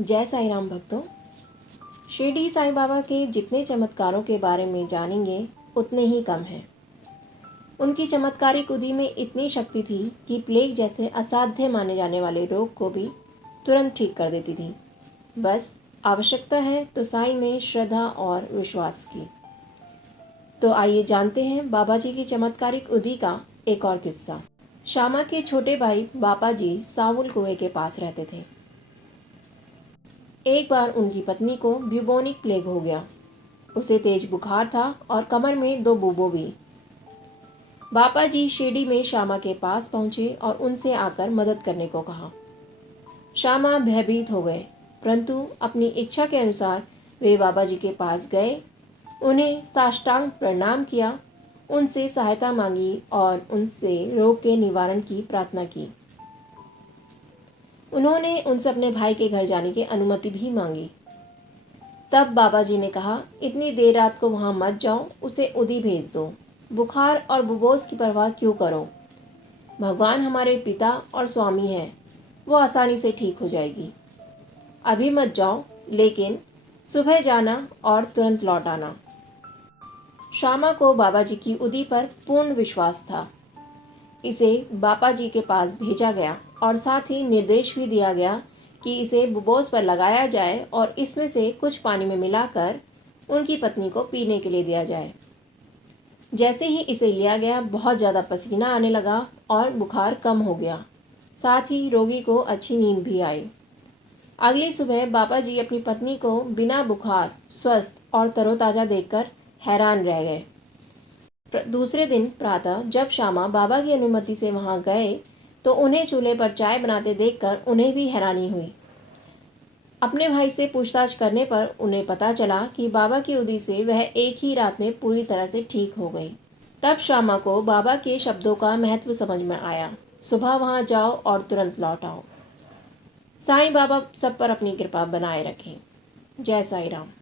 जय साईं राम भक्तों। शिरडी साईं बाबा के जितने चमत्कारों के बारे में जानेंगे उतने ही कम हैं। उनकी चमत्कारिक उदी में इतनी शक्ति थी कि प्लेग जैसे असाध्य माने जाने वाले रोग को भी तुरंत ठीक कर देती थी। बस आवश्यकता है तो साईं में श्रद्धा और विश्वास की। तो आइए जानते हैं बाबा जी की चमत्कारिक उदी का एक और किस्सा। श्यामा के छोटे भाई बापा जी सावुल कुएं के पास रहते थे। एक बार उनकी पत्नी को ब्यूबोनिक प्लेग हो गया। उसे तेज बुखार था और कमर में 2 बुबो भी। बापा जी शिरडी में श्यामा के पास पहुंचे और उनसे आकर मदद करने को कहा। श्यामा भयभीत हो गए, परंतु अपनी इच्छा के अनुसार वे बाबा जी के पास गए, उन्हें साष्टांग प्रणाम किया, उनसे सहायता मांगी और उनसे रोग के निवारण की प्रार्थना की। उन्होंने उनसे अपने भाई के घर जाने की अनुमति भी मांगी। तब बाबा जी ने कहा, इतनी देर रात को वहां मत जाओ, उसे उदी भेज दो। बुखार और बुबोस की परवाह क्यों करो? भगवान हमारे पिता और स्वामी हैं, वो आसानी से ठीक हो जाएगी। अभी मत जाओ, लेकिन सुबह जाना और तुरंत लौट आना। श्यामा को बाबा जी की उदी पर पूर्ण विश्वास था। इसे बापा जी के पास भेजा गया और साथ ही निर्देश भी दिया गया कि इसे बुबोस पर लगाया जाए और इसमें से कुछ पानी में मिलाकर उनकी पत्नी को पीने के लिए दिया जाए। जैसे ही इसे लिया गया, बहुत ज़्यादा पसीना आने लगा और बुखार कम हो गया। साथ ही रोगी को अच्छी नींद भी आई। अगली सुबह बापा जी अपनी पत्नी को बिना बुखार, स्वस्थ और तरोताज़ा देखकर हैरान रह गए। दूसरे दिन प्रातः जब श्यामा बाबा की अनुमति से वहां गए तो उन्हें चूल्हे पर चाय बनाते देखकर उन्हें भी हैरानी हुई। अपने भाई से पूछताछ करने पर उन्हें पता चला कि बाबा की उदी से वह एक ही रात में पूरी तरह से ठीक हो गई। तब श्यामा को बाबा के शब्दों का महत्व समझ में आया। सुबह वहां जाओ और तुरंत लौट आओ। साईं बाबा सब पर अपनी कृपा बनाए रखें। जय साईं राम।